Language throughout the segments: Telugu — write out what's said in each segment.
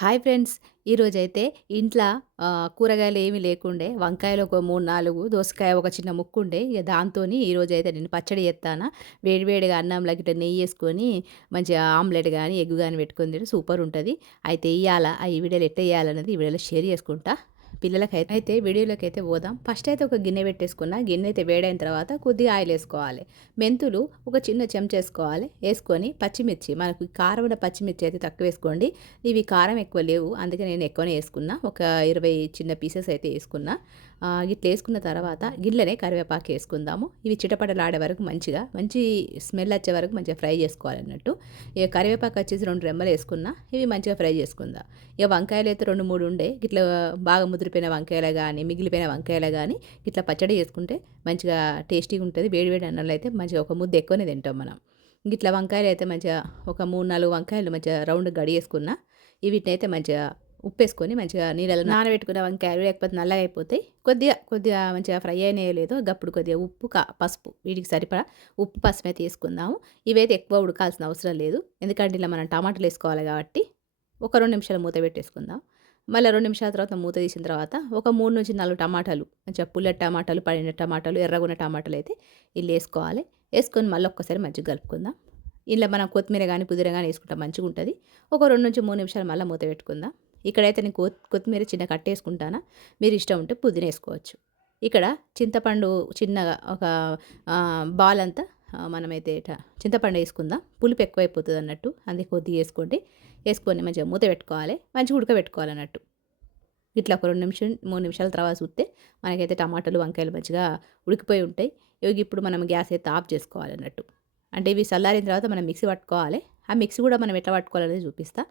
Hi friends. ఈరోజైతే ఇంట్ల కూరగాయలేమి లేకుండే వంకాయలు ఒక 3, 4, దోసకాయ ఒక చిన్న ముక్కుండే ఇగ దాంతోని ఈరోజైతే నేను పచ్చడి జేత్తాన. వేడి వేడిగా అన్నంల గిట్ల నెయ్యేసుకొని మంచిగా ఆమ్లెట్ గాని, ఎగ్ గాని పెట్టుకొని తింటే సూపరుంటది. అయితే ఇయ్యాల ఈ వీడియోలో ఎట్లా చేయాలన్నది ఈ వీడియోలో షేర్ చేసుకుంటా. పిల్లలకైతే వీడియోలోకైతే పోదాం. ఫస్ట్ అయితే ఒక గిన్నె పెట్టేసుకున్న. గిన్నె అయితే వేడైన తర్వాత కొద్దిగా ఆయిల్ ఏసుకోవాలి. మెంతులు ఒక చిన్న చెంచా ఏసుకోవాలి. ఏసుకొని పచ్చిమిర్చి మనకు కారం ఉన్న పచ్చిమిర్చి అయితే తక్కువేసుకోండి. ఇవి కారం ఎక్కువ లేవు. అందుకే నేను ఎక్కువనే ఏసుకున్నా. ఒక 20 చిన్న పీసెస్ అయితే ఏసుకున్నా. గిట్ల ఏసుకున్న తర్వాత గిట్లనే కరివేపాకు ఏసుకుందాము. ఇవి చిటపటలాడే వరకు మంచి స్మెల్ వచ్చే వరకు మంచిగా ఫ్రై చేసుకోవాలన్నట్టు. ఇక కరివేపాకు వచ్చేసి 2 రెమ్మలు ఏసుకున్నా. ఇవి మంచిగా ఫ్రై చేసుకుందాం. ఇక వంకాయలు అయితే 2, 3 ఉండే. గిట్ల బాగా ముదిరిపోయిన వంకాయలు గానీ, మిగిలిపోయిన వంకాయలు గానీ ఇట్లా పచ్చడి చేసుకుంటే మంచిగా టేస్టీగా ఉంటది. వేడి వేడి అన్నంలో అయితే మంచిగా ఒక ముద్ద ఎక్కువనే తింటాం మనం. గిట్ల వంకాయలు అయితే మంచిగా ఒక 3, 4 వంకాయలు మంచిగా రౌండ్‌గా కడిగేసుకున్నా. వీటినైతే మంచిగా ఉప్పేసుకొని మంచిగా నీళ్ళలో నానబెట్టుకున్న వంకాయలు లేకపోతే నల్లగా అయిపోతాయి. కొద్దిగా మంచిగా ఫ్రై అయినాయో లేదో గప్పుడు కొద్దిగా ఉప్పు, పసుపు వీటికి సరిపడా ఉప్పు, పసుపు అయితే ఏసుకుందాము. ఇవైతే ఎక్కువ ఉడకాల్సిన అవసరం లేదు. ఎందుకంటే ఇలా మనం టమాటాలు ఏసుకోవాలి కాబట్టి ఒక 2 నిమిషాలు మూత పెట్టేసుకుందాం. మళ్ళా 2 నిమిషాల తర్వాత మూత తీసిన తర్వాత ఒక 3-4 టమాటాలు మంచిగా పుల్లటి టమాటాలు, పండిన టమాటాలు, ఎర్రగున్న టమాటాలు అయితే ఇల్లు ఏసుకోవాలి. ఏసుకొని మళ్ళీ ఒక్కసారి మంచిగా కలుపుకుందాం. ఇలా మనం కొత్తిమీర గానీ, పుదీనా గానీ ఏసుకుంటే మంచిగుంటది. ఒక 2-3 నిమిషాలు మళ్ళా మూత పెట్టుకుందాం. ఇక్కడైతే నేను కొత్తిమీర చిన్న కట్టేసుకుంటానా. మీరు ఇష్టం ఉంటే పుదీనా ఏసుకోవచ్చు. ఇక్కడ చింతపండు చిన్నగా ఒక బాల్ అంతా మనమైతే చింతపండు ఏసుకుందాం. పులుపు ఎక్కువైపోతదన్నట్టు. అందుకే కొద్దిగా ఏసుకోండి. ఏసుకొని మంచిగా మూత పెట్టుకోవాలి. మంచిగా ఉడకబెట్టుకోవాలన్నట్టు. ఇట్లా ఒక 3 నిమిషాల తర్వాత చూస్తే మనకైతే టమాటాలు, వంకాయలు మంచిగా ఉడికిపోయి ఉంటాయి. ఇప్పుడు మనం గ్యాస్ అయితే ఆఫ్ చేసుకోవాలన్నట్టు. అంటే ఇవి చల్లారిన తర్వాత మనం మిక్సీ పట్టుకోవాలి. ఆ మిక్సీ కూడా మనం ఎట్లా పట్టుకోవాలనేది చూపిస్తా.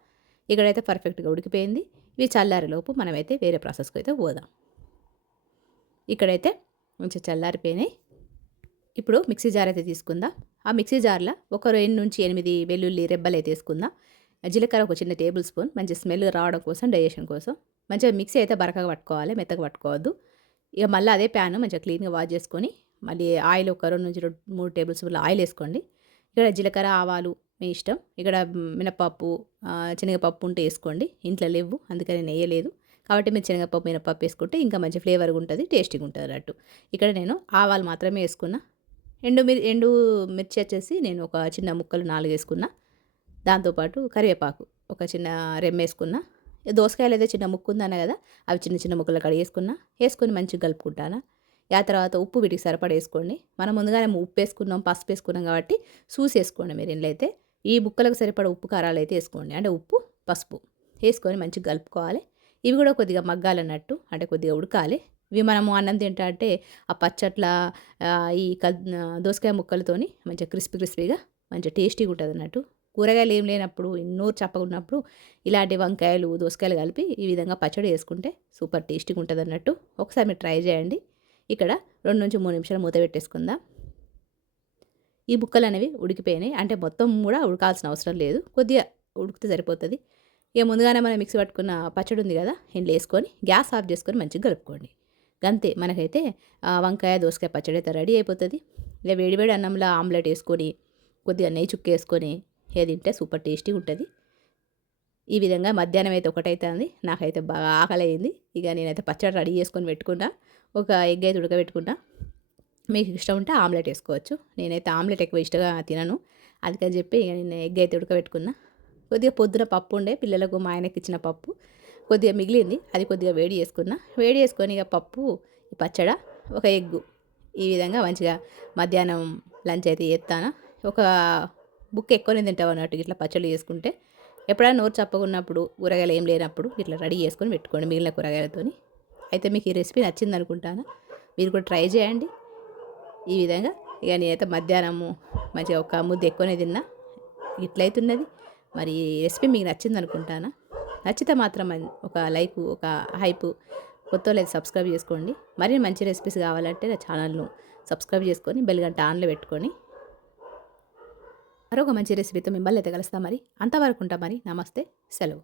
ఇక్కడైతే పర్ఫెక్ట్‌గా ఉడికిపోయింది. ఇవి చల్లారేలోపు మనమైతే వేరే ప్రాసెస్‌కి అయితే పోదాం. ఇక్కడైతే మంచిగా చల్లారిపోయినాయి. ఇప్పుడు మిక్సీ జార్ అయితే తీసుకుందాం. ఆ మిక్సీ జార్‌లో ఒక 2-8 వెల్లుల్లి రెబ్బలైతే ఏసుకుందాం. జీలకర్ర ఒక చిన్న టేబుల్ స్పూన్ మంచి స్మెల్ రావడం కోసం, డైజెషన్ కోసం. మంచిగా మిక్సీ అయితే బరకగా పట్టుకోవాలి. మెత్తగా పట్టుకోవద్దు. ఇక మళ్ళీ అదే ప్యాన్ మంచిగా క్లీన్‌గా వాష్ చేసుకొని, మళ్ళీ ఆయిల్ ఒక 2-3 టేబుల్ స్పూన్ల ఆయిల్ ఏసుకోండి. ఇక్కడ జీలకర్ర, ఆవాలు మీ ఇష్టం. ఇక్కడ మినపప్పు, శనగపప్పు ఉంటే ఏసుకోండి. ఇంట్లో లెవ్వు అందుకని నేను ఎయ్యలేదు. కాబట్టి మీరు శనగపప్పు, మినపప్పు ఏసుకుంటే ఇంకా మంచి ఫ్లేవర్‌గా ఉంటది. టేస్టీగా ఉంటదన్నట్టు. ఇక్కడ నేను ఆవాలు మాత్రమే ఏసుకున్నా. ఎండు మిర్చి వచ్చేసి నేను ఒక చిన్న ముక్కలు 4 ఏసుకున్నా. దాంతో పాటు కరివేపాకు ఒక చిన్న రెమ్మేసుకున్నా. దోసకాయలు అయితే చిన్న ముక్కు ఉందన్నా కదా! అవి చిన్న చిన్న ముక్కలు కడిగేసుకున్నా. ఏసుకొని మంచిగా కలుపుకుంటానా. ఆ తర్వాత ఉప్పు వీటికి సరిపడా ఏసుకోండి. మనం ముందుగానే ఉప్పేసుకున్నాం, పసుపేసుకున్నాం కాబట్టి చూసేసుకోండి మీరు ఇండ్లైతే. ఈ ముక్కలకు సరిపడా ఉప్పు, కారాలైతే ఏసుకోండి. అంటే ఉప్పు, పసుపు ఏసుకొని మంచిగా కలుపుకోవాలి. ఇవి కూడా కొద్దిగా మగ్గాలన్నట్టు. అంటే కొద్దిగా ఉడకాలి. ఇవి మనము అన్నం తింటంటే ఆ పచ్చట్ల దోసకాయ ముక్కలతోని మంచిగా క్రిస్పీగా మంచిగా టేస్టీగా ఉంటదన్నట్టు. కూరగాయలు ఏం లేనప్పుడు, నోరు చప్పగున్నప్పుడు ఇలాంటి వంకాయలు, దోసకాయలు కలిపి ఈ విధంగా పచ్చడి చేసుకుంటే సూపర్ టేస్టీగా ఉంటదన్నట్టు. ఒకసారి మీరు ట్రై చేయండి. ఇక్కడ 2-3 నిమిషాలు మూత పెట్టేసుకుందాం. ఈ ముక్కలనేవి ఉడికిపోయినాయి. అంటే మొత్తం కూడా ఉడకాల్సిన అవసరం లేదు. కొద్దిగా ఉడికితే సరిపోతది. ఇక ముందుగానే మనం మిక్సీ పట్టుకున్న పచ్చడి ఉంది కదా! ఇందులో ఏసుకొని గ్యాస్ ఆఫ్ చేసుకొని మంచిగా కలుపుకోండి. గంతే మనకైతే వంకాయ, దోసకాయ పచ్చడి అయితే రెడీ అయిపోతది. ఇక వేడి వేడి అన్నంలో ఆమ్లెట్ ఏసుకొని, కొద్దిగా నెయ్యి చుక్కేసుకొని తింటే సూపర్ టేస్టీగా ఉంటది. ఈ విధంగా మధ్యాహ్నం అయితే ఒకటైతాంది. నాకైతే బాగా ఆకలయింది. ఇక నేనైతే పచ్చడి రెడీ చేసుకొని పెట్టుకున్నా. ఒక ఎగ్ అయితే ఉడకబెట్టుకున్నా. మీకు ఇష్టం ఉంటే ఆమ్లెట్ ఏసుకోవచ్చు. నేనైతే ఆమ్లెట్ ఎక్కువ ఇష్టంగా తినను. అందుకని చెప్పి ఇక నేను ఎగ్ అయితే ఉడకబెట్టుకున్నా. కొద్దిగా పొద్దున పప్పు ఉండే పిల్లలకు మా ఆయనకి ఇచ్చిన పప్పు కొద్దిగా మిగిలింది. అది కొద్దిగా వేడి చేసుకున్నా. వేడి చేసుకొని ఇక పప్పు, ఈ పచ్చడ, ఒక ఎగ్గు ఈ విధంగా మంచిగా మధ్యాహ్నం లంచ్ అయితే చేత్తాను. ఒక బుక్క ఎక్కువనే తింటామన్నట్టు ఇట్లా పచ్చళ్ళు చేసుకుంటే. ఎప్పుడైనా నోరు చప్పగున్నప్పుడు, కూరగాయలు ఏం లేనప్పుడు ఇట్లా రెడీ చేసుకొని పెట్టుకోండి మిగిలిన కూరగాయలతోని. అయితే మీకు ఈ రెసిపీ నచ్చిందనుకుంటాను. మీరు కూడా ట్రై చేయండి. ఈ విధంగా ఇక నేనైతే మధ్యాహ్నము మంచిగా ఒక ముద్ద ఎక్కువనే తిన్నా. ఇట్లయితున్నది. మరి ఈ రెసిపీ మీకు నచ్చిందనుకుంటాను. నచ్చితే మాత్రం ఒక లైకు, ఒక హైపు, కొత్తోళ్ళైతే సబ్స్క్రైబ్ చేసుకోండి. మరిన్ని మంచి రెసిపీస్ కావాలంటే నా ఛానల్‌ను సబ్స్క్రైబ్ చేసుకొని బెల్ గంట ఆన్‌లో పెట్టుకొని మరొక మంచి రెసిపీతో మిమ్మల్ని అయితే కలుస్తా మరి. అంతవరకు ఉంటా మరి. నమస్తే. సెలవు.